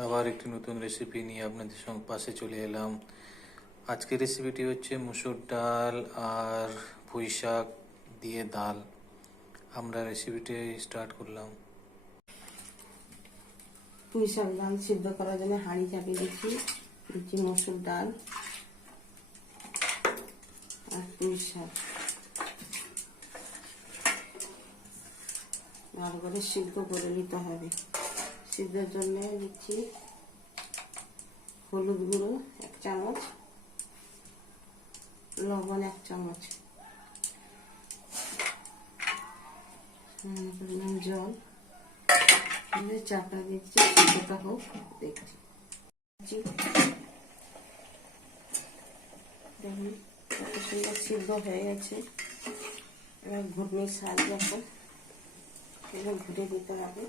আবার একটি নতুন রেসিপি নিয়ে আপনাদের সঙ্গে পাশে চলে এলাম। আজকের রেসিপিটি হচ্ছে মুসুর ডাল আর পুঁই শাক দিয়ে ডাল। আমরা রেসিপিটি স্টার্ট করলাম। পুঁই শাক ডাল সিদ্ধ করার জন্য হাঁড়ি চাপিয়ে দিচ্ছি। দিচ্ছি মসুর ডাল আর পুঁই শাক। ভালো করে সিদ্ধ করে নিতে হবে। সিদ্ধের জন্য দিচ্ছি হলুদ গুঁড়ো, এক চামচ। লবণ এক চামচ। পরিমাণ জল। চাপা দিচ্ছি, সিদ্ধটা হোক, দেখছি। দেখুন সিদ্ধ হয়ে গেছে। এবার ঘুটনির সাহায্যে এবার ঘুরে দিতে হবে।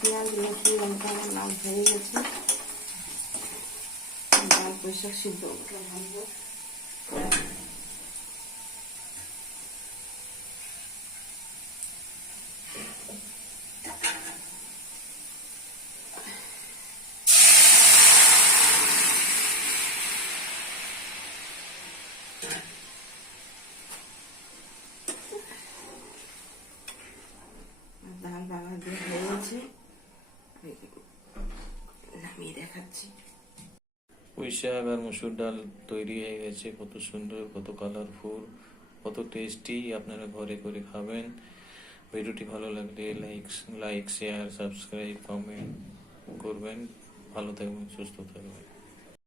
পেঁয়াজ রসুন লঙ্কা লাল হয়ে গেছে। ডাল বৈশাখ সিদ্ধ করে দেখাচ্ছি। পুঁই শাক আর মুসুর ডাল তৈরি হয়ে গেছে। কত সুন্দর, কত কালারফুল কত টেস্টি আপনারা ঘরে করে খাবেন। ভিডিওটি ভালো লাগলে like like share subscribe comment করবেন। ভালো থাকবেন, সুস্থ থাকবেন।